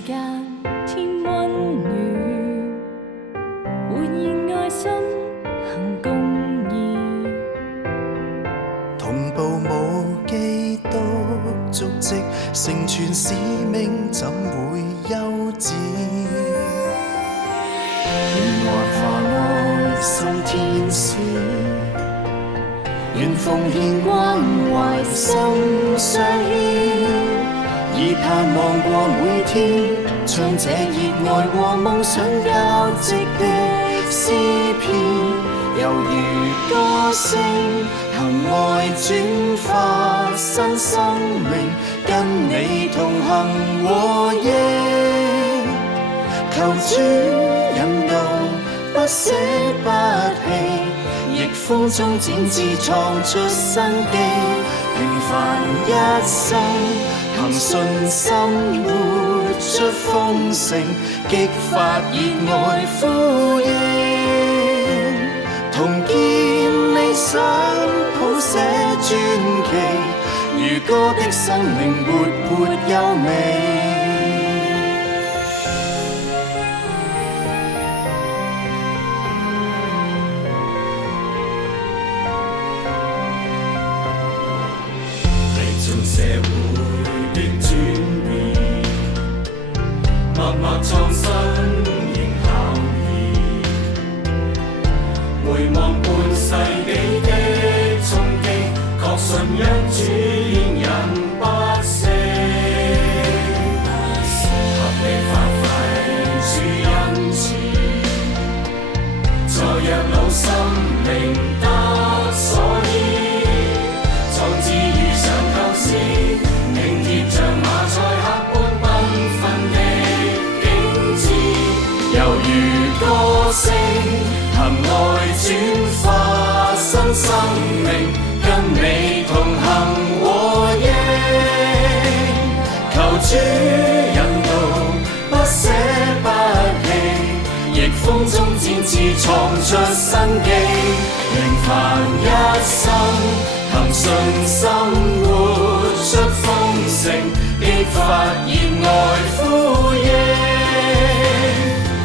間添溫暖，活現愛心行公義，同步無基督足跡，成全使命怎會休止？願幻化愛心天使，願奉獻關懷心相牽，已盼望過每天，將這熱愛和夢想交織的詩篇，猶如歌聲行愛轉化新生命，跟你同行和應，求主引導，不捨不棄，逆風中展翅創出生機，平凡一生憑信心活出豐盛，激發熱愛呼應，同見理想譜寫傳奇，如歌的生命活潑優美。社會的轉變，默默創新仍效義，回望半世紀的衝擊，確信因主牽引不息，合力發揮主恩慈，在弱老心靈得所依，壯志遇上構思，拼貼像馬賽克般繽紛的景緻，猶如歌聲行愛轉化新生命，跟你同行和應，求主引導，不捨不棄，逆風中展翅創出新機，平凡一生憑信心活出豐盛，激發熱愛呼應，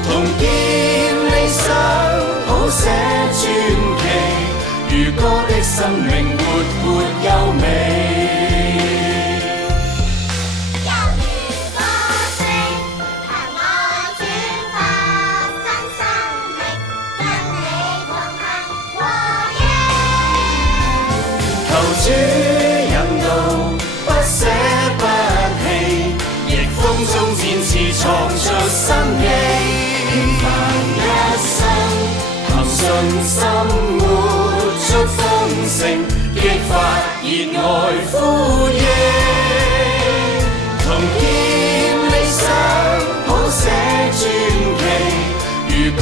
同見理想譜寫傳奇，如歌的生命活潑優美。主引導，不捨不棄，逆風中展翅創出新機，平凡一生憑信心活出豐盛，激發熱愛呼應，同見理想譜寫傳奇，如歌